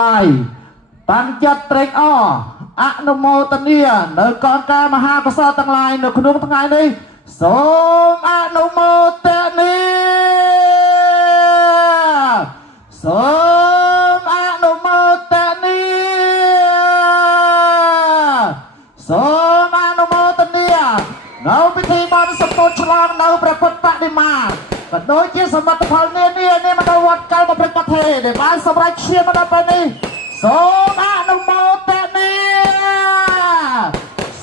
ตายតាំងចិត្តត្រេកអរអនុមោទនានៅកងការមហាកុសលទាំងឡាយនៅក្នុងថ្ងៃនេះសូមអនុមោទនាសូមអនុមោទនាសូមអនុមោទនានៅពិធីបន់សម្ពោធឆ្លងនៅព្រះពុទ្ធបដិមាក៏ដូចជាសមិទ្ធផលនានានៃមនោវត្តកលបព្រឹកប្រទេសដែលបានសម្រេចឈានមកដល់ពេលនេះសូមអនុមោទនា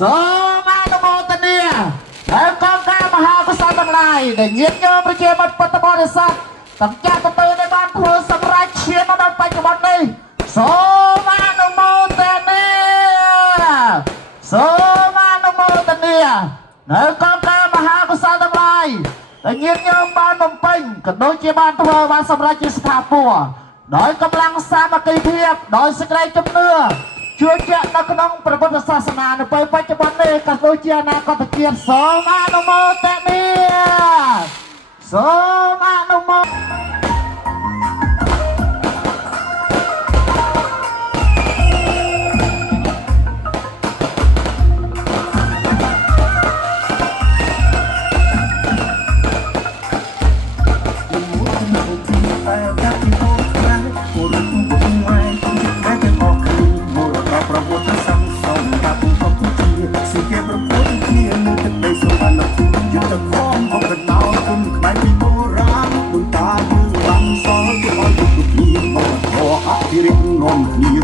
សូមអនុមោទនាហើយកងការមហាកុសលទាំងឡាយដែលញាតិញោមប្រជាមិត្តពុទ្ធបរិស័ទទាំងចាស់ទៅដែលបានធ្វើសម្រេចឈានមកដល់បច្ចុប្បន្ននេះសូមអនុមោទនាសូមអនុមោទនានៅកងការមហាកុសលទាំងឡាយដែលញាតិញោមបានបំពេញក៏ដូចជាបានធ្វើបានសម្រេចជាស្ថាពរដោយកម្លាំងសាមគ្គីភាពដោយសេចក្តីជំនឿជឿជាក់នៅក្នុងព្រះពុទ្ធសាសនានៅពេលបច្ចុប្បន្ននេះក៏ដូចជាអនាគតជាតិសូមអនុមោទនាសូមអនុមោទរិទ្ធនាំគ្នា